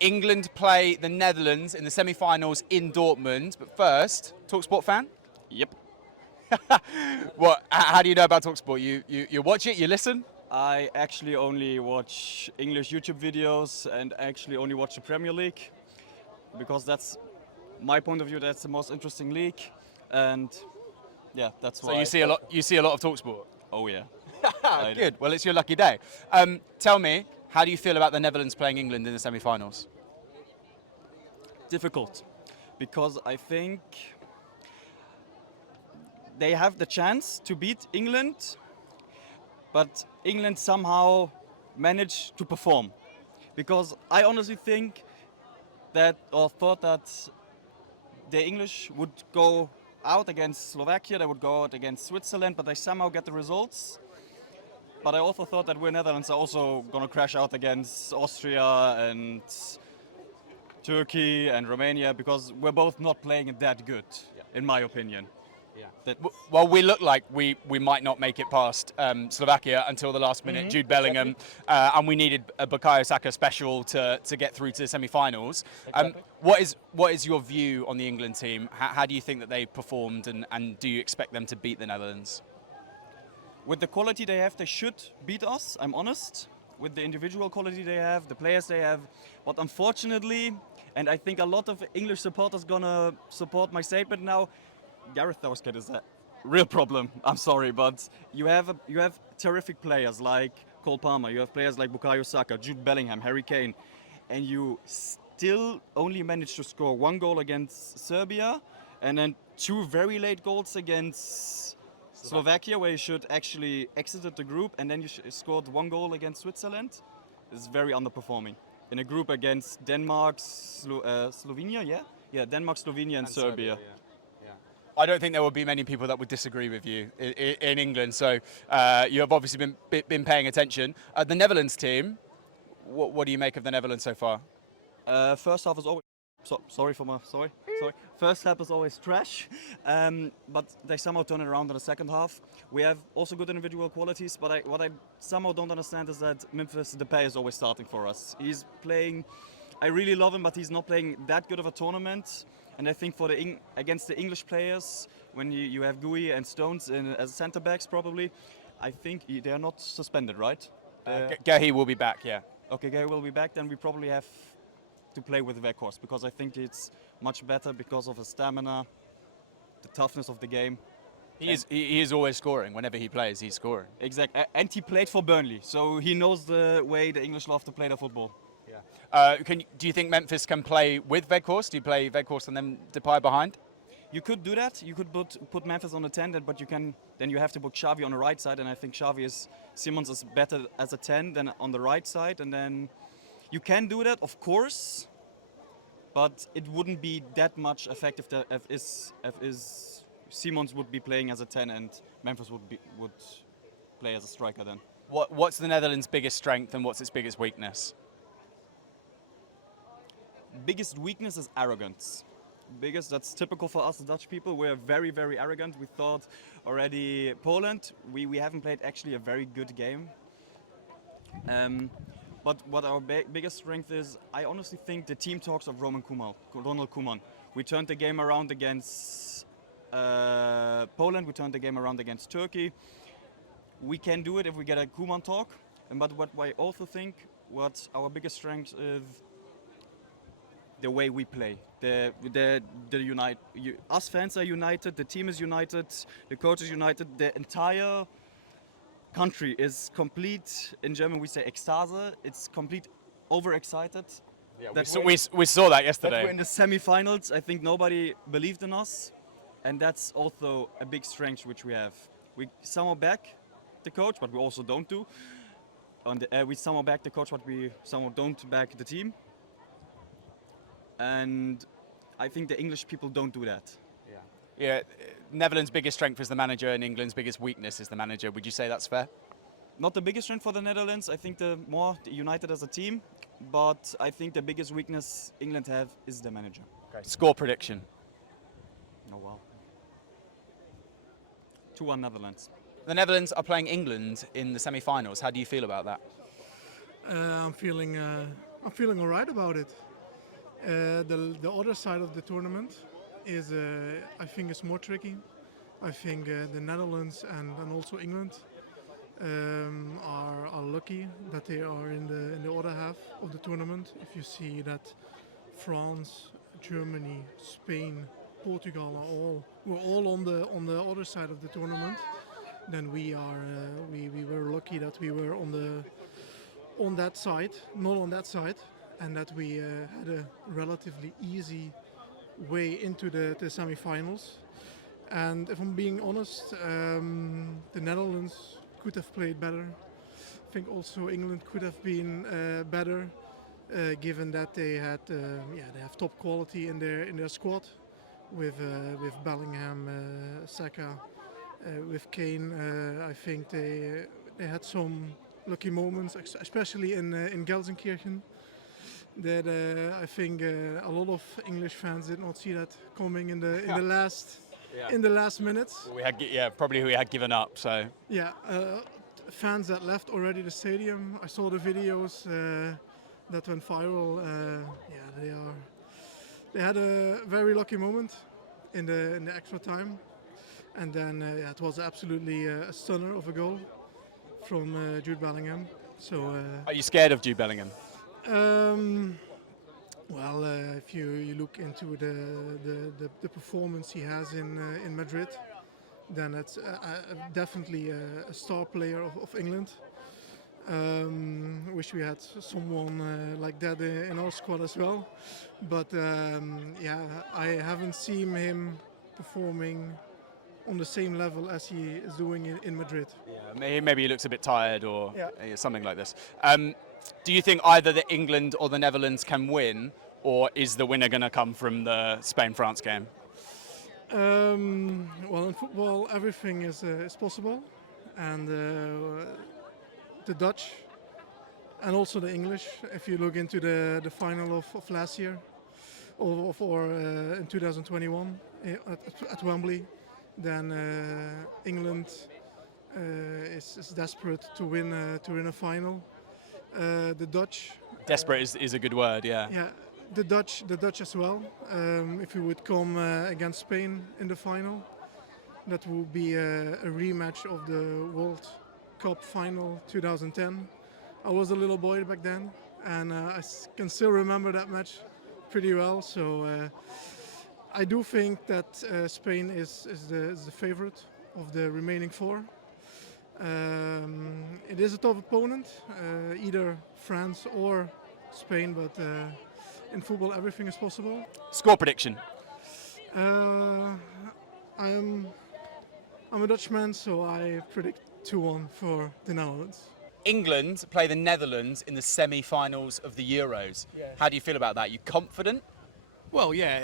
England play the Netherlands in the semi-finals in Dortmund. But first, talkSPORT fan? Yep. What? How do you know about talkSPORT? You watch it? You listen? I actually only watch English YouTube videos and actually only watch the Premier League because that's my point of view. That's the most interesting league, and yeah, that's why. So you see a lot. You see a lot of talkSPORT. Oh yeah. Good. Well, it's your lucky day. Tell me, how do you feel about the Netherlands playing England in the semi-finals? Difficult, because I think they have the chance to beat England, but England somehow managed to perform. Because I honestly think that, or thought that the English would go out against Slovakia, they would go out against Switzerland, but they somehow get the results. But I also thought that we Netherlands are also going to crash out against Austria and Turkey and Romania because we're both not playing it that good, in my opinion. Well, we look like we might not make it past Slovakia until the last minute. Jude Bellingham, and we needed a Bukayo Saka special to get through to the semi-finals. What is your view on the England team? How do you think that they performed, and do you expect them to beat the Netherlands? With the quality they have, they should beat us, I'm honest. With the individual quality they have, the players they have. But unfortunately, and I think a lot of English supporters gonna support my statement now, Gareth Southgate is a real problem. I'm sorry, but you have terrific players like Cole Palmer, you have players like Bukayo Saka, Jude Bellingham, Harry Kane, and you still only managed to score one goal against Serbia and then two very late goals against Slovakia, where you should actually exited the group, and then you scored one goal against Switzerland. It's very underperforming. In a group against Denmark, Slovenia, Denmark, Slovenia, and Serbia. I don't think there will be many people that would disagree with you in England. So you have obviously been paying attention. The Netherlands team. What do you make of the Netherlands so far? First half is always sorry. First half is always trash, but they somehow turn it around in the second half. We have also good individual qualities, but what I somehow don't understand is that Memphis Depay is always starting for us. He's playing. I really love him, but he's not playing that good of a tournament. And I think for against the English players, when you have Gui and Stones as centre backs, probably, I think they are not suspended, right? Gahi will be back, yeah. Okay, Gahi will be back. Then we probably have to play with Weghorst because I think it's much better because of his stamina, the toughness of the game. He is always scoring. Whenever he plays, he's scoring. Exactly, and he played for Burnley, so he knows the way the English love to play their football. Do you think Memphis can play with Weghorst? Do you play Weghorst and then Depay behind? You could do that. You could put Memphis on the 10, but then you have to put Xavi on the right side, and I think Simons is better as a 10 than on the right side, and then you can do that, of course, but it wouldn't be that much effective if Simons would be playing as a 10 and Memphis would play as a striker then. What's the Netherlands' biggest strength and what's its biggest weakness? Biggest weakness is arrogance. That's typical for us, the Dutch people. We're very, very arrogant. We thought already Poland, we haven't played actually a very good game. But what our biggest strength is, I honestly think the team talks of Ronald Koeman. We turned the game around against Poland, we turned the game around against Turkey. We can do it if we get a Koeman talk. But what I also think, what our biggest strength is, the way we play. Us fans are united, the team is united, the coach is united, the entire country is complete. In German we say Ekstase. It's complete overexcited. Yeah, we saw that yesterday. We're in the semi-finals. I think nobody believed in us, and that's also a big strength which we have. We somehow back the coach, but we also don't do. We somehow back the coach, but we somehow don't back the team. And I think the English people don't do that. Yeah, Netherlands' biggest strength is the manager and England's biggest weakness is the manager. Would you say that's fair? Not the biggest strength for the Netherlands. I think the more united as a team. But I think the biggest weakness England have is the manager. Okay. Score prediction. Oh, wow. 2-1 Netherlands. The Netherlands are playing England in the semi-finals. How do you feel about that? I'm feeling all right about it. The other side of the tournament is, I think, is more tricky. I think the Netherlands and also England are lucky that they are in the other half of the tournament. If you see that France, Germany, Spain, Portugal we're all on the other side of the tournament, then we were lucky that we were on that side, not on that side, and that we had a relatively easy way into the semi-finals. And if I'm being honest, the Netherlands could have played better. I think also England could have been better, given that they have top quality in their squad with Bellingham, Saka, with Kane. I think they had some lucky moments, especially in Gelsenkirchen. That I think a lot of English fans did not see that coming in the last minutes. We had probably we had given up. So Yeah, fans that left already the stadium. I saw the videos that went viral. They had a very lucky moment in the extra time, and then it was absolutely a stunner of a goal from Jude Bellingham. So. Are you scared of Jude Bellingham? Well, if you look into the performance he has in Madrid, then it's definitely a star player of England. Wish we had someone like that in our squad as well, but I haven't seen him performing on the same level as he is doing in Madrid. Yeah, maybe he looks a bit tired or something like this. Do you think either the England or the Netherlands can win, or is the winner going to come from the Spain-France game? Well, in football, everything is possible, and the Dutch and also the English. If you look into the final of last year, or in 2021 at Wembley, then England is desperate to win a final. The Dutch. Desperate is a good word, yeah. Yeah, the Dutch as well. If we would come against Spain in the final, that would be a rematch of the World Cup final 2010. I was a little boy back then, and I can still remember that match pretty well. So I do think that Spain is the favorite of the remaining four. It is a tough opponent, either France or Spain, but in football everything is possible. Score prediction? I'm a Dutchman, so I predict 2-1 for the Netherlands. England play the Netherlands in the semi-finals of the Euros. Yes. How do you feel about that? You confident? Well, yeah,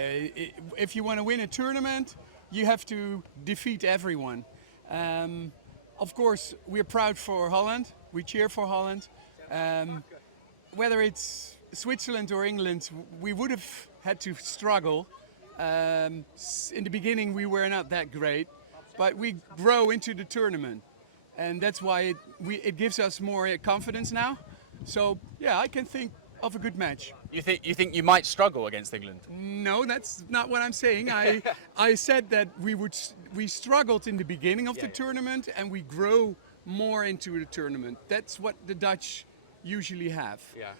if you want to win a tournament, you have to defeat everyone. Of course, we're proud for Holland. We cheer for Holland. Whether it's Switzerland or England, we would have had to struggle. In the beginning, we were not that great, but we grow into the tournament. And that's why it gives us more confidence now. So, yeah, I can think of a good match. You think you might struggle against England? No, that's not what I'm saying. I said that we struggled in the beginning of the tournament, and we grow more into the tournament. That's what the Dutch usually have. Yeah.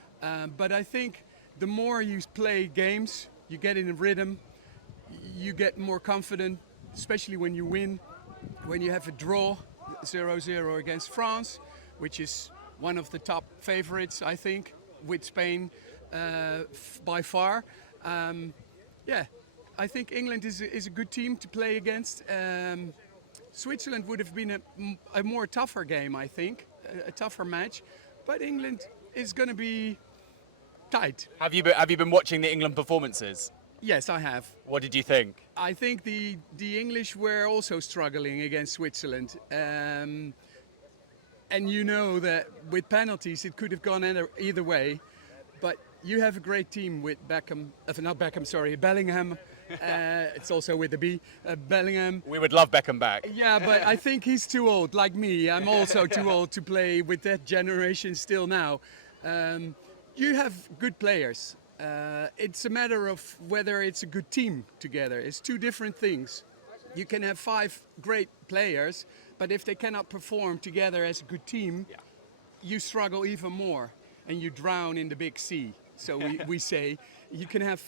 But I think the more you play games, you get in a rhythm, you get more confident, especially when you win. When you have a draw, 0-0 against France, which is one of the top favorites, I think, with Spain by far. I think England is a good team to play against. Switzerland would have been a more tougher game, I think, a tougher match. But England is going to be tight. Have you been watching the England performances? Yes, I have. What did you think? I think the English were also struggling against Switzerland. And you know that with penalties it could have gone either way. But you have a great team with Bellingham. It's also with the B, Bellingham. We would love Beckham back. Yeah, but I think he's too old, like me. I'm also too old to play with that generation still now. You have good players. It's a matter of whether it's a good team together. It's two different things. You can have 5 great players, but if they cannot perform together as a good team, you struggle even more and you drown in the big sea. So we say you can have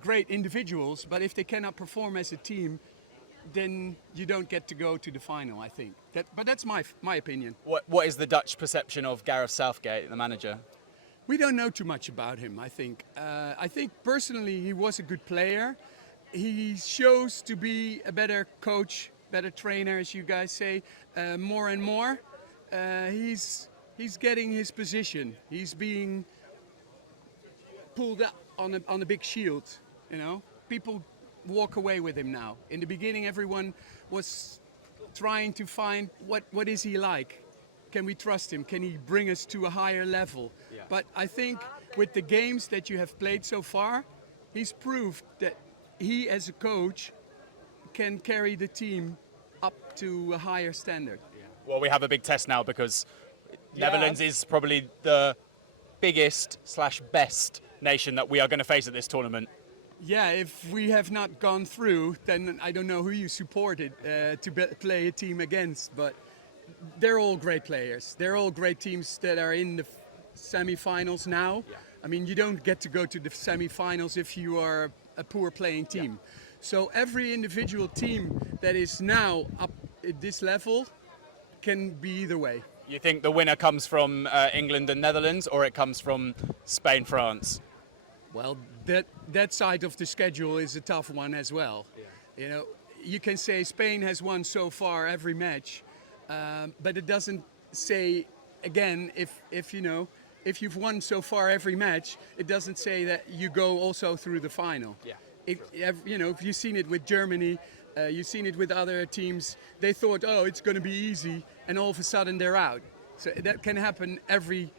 great individuals, but if they cannot perform as a team, then you don't get to go to the final, I think. But that's my opinion. What is the Dutch perception of Gareth Southgate, the manager? We don't know too much about him, I think. I think personally he was a good player. He shows to be a better coach, better trainer, as you guys say, more and more. He's getting his position. He's being pulled up on a big shield, you know. People walk away with him now. In the beginning, everyone was trying to find what is he like? Can we trust him? Can he bring us to a higher level? Yeah. But I think with the games that you have played so far, he's proved that he as a coach can carry the team up to a higher standard. Yeah. Well, we have a big test now because Netherlands is probably the biggest / best nation that we are going to face at this tournament. Yeah, if we have not gone through, then I don't know who you supported to play a team against, but they're all great players. They're all great teams that are in the semi-finals now. Yeah. I mean, you don't get to go to the semi-finals if you are a poor playing team. Yeah. So every individual team that is now up at this level can be either way. You think the winner comes from England and Netherlands, or it comes from Spain, France? Well, that side of the schedule is a tough one as well. Yeah. You know, you can say Spain has won so far every match, but it doesn't say, again, if you've won so far every match, it doesn't say that you go also through the final. Yeah. If you've seen it with Germany, you've seen it with other teams, they thought, oh, it's going to be easy, and all of a sudden they're out. So that can happen every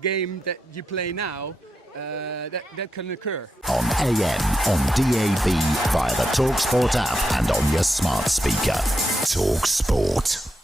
game that you play now. That can occur. On AM, on DAB, via the talkSPORT app and on your smart speaker. talkSPORT.